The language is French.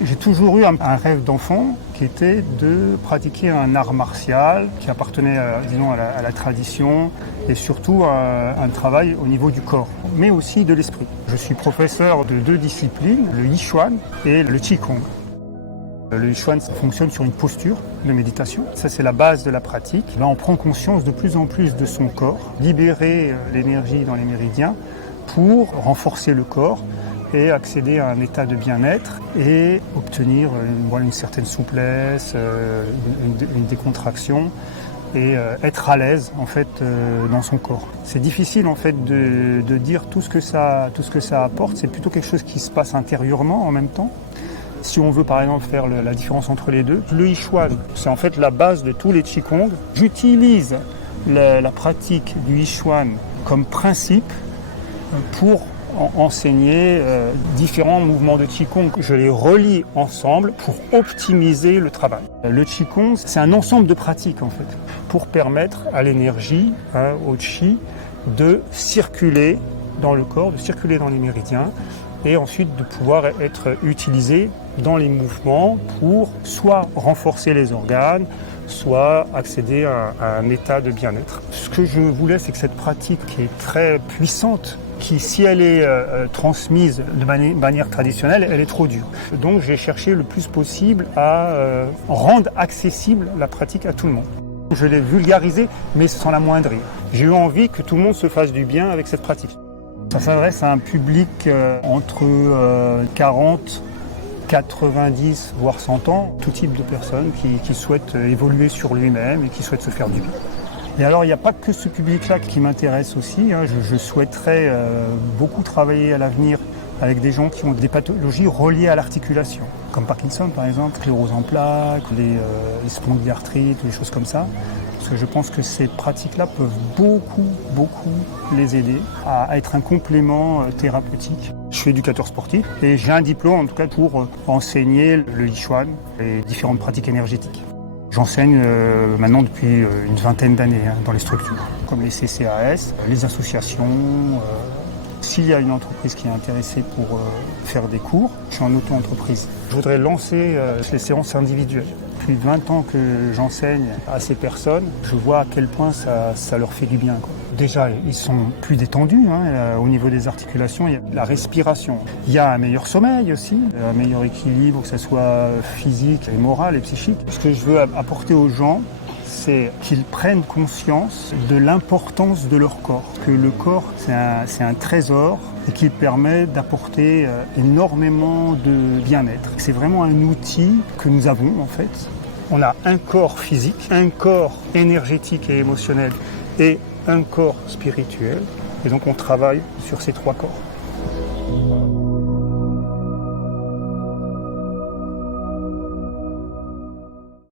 J'ai toujours eu un rêve d'enfant qui était de pratiquer un art martial qui appartenait à la tradition et surtout un travail au niveau du corps, mais aussi de l'esprit. Je suis professeur de 2 disciplines, le Yichuan et le Qigong. Le Yichuan fonctionne sur une posture de méditation. Ça, c'est la base de la pratique. Là, on prend conscience de plus en plus de son corps, libérer l'énergie dans les méridiens pour renforcer le corps et accéder à un état de bien-être et obtenir une certaine souplesse, une décontraction et être à l'aise en fait dans son corps. C'est difficile en fait de dire tout ce que ça apporte. C'est plutôt quelque chose qui se passe intérieurement en même temps. Si on veut par exemple faire la différence entre les deux, le Yichuan, c'est en fait la base de tous les Qigong. J'utilise la pratique du Yichuan comme principe pour enseigner différents mouvements de Qigong. Je les relie ensemble pour optimiser le travail. Le Qigong, c'est un ensemble de pratiques en fait, pour permettre à l'énergie, au Qi, de circuler dans le corps, de circuler dans les méridiens et ensuite de pouvoir être utilisé dans les mouvements pour soit renforcer les organes, soit accéder à un état de bien-être. Ce que je voulais, c'est que cette pratique qui est très puissante, qui, si elle est transmise de manière traditionnelle, elle est trop dure. Donc j'ai cherché le plus possible à rendre accessible la pratique à tout le monde. Je l'ai vulgarisée, mais sans la moindrir. J'ai eu envie que tout le monde se fasse du bien avec cette pratique. Ça s'adresse à un public entre 40, 90, voire 100 ans, tout type de personnes qui souhaitent évoluer sur lui-même et qui souhaitent se faire du bien. Et alors, il n'y a pas que ce public-là qui m'intéresse aussi. Je souhaiterais beaucoup travailler à l'avenir avec des gens qui ont des pathologies reliées à l'articulation, comme Parkinson par exemple, sclérose en plaques, les spondylarthrites, des choses comme ça. Parce que je pense que ces pratiques-là peuvent beaucoup les aider à être un complément thérapeutique. Je suis éducateur sportif et j'ai un diplôme en tout cas pour enseigner le Yichuan et différentes pratiques énergétiques. J'enseigne maintenant depuis une vingtaine d'années dans les structures, comme les CCAS, les associations. S'il y a une entreprise qui est intéressée pour faire des cours, je suis en auto-entreprise. Je voudrais lancer les séances individuelles. Depuis 20 ans que j'enseigne à ces personnes, je vois à quel point ça leur fait du bien, quoi. Déjà, ils sont plus détendus au niveau des articulations, il y a la respiration. Il y a un meilleur sommeil aussi, un meilleur équilibre, que ce soit physique, et moral et psychique. Ce que je veux apporter aux gens, c'est qu'ils prennent conscience de l'importance de leur corps. Que le corps, c'est un trésor et qui permet d'apporter énormément de bien-être. C'est vraiment un outil que nous avons en fait. On a un corps physique, un corps énergétique et émotionnel et un corps spirituel. Et donc on travaille sur ces 3 corps.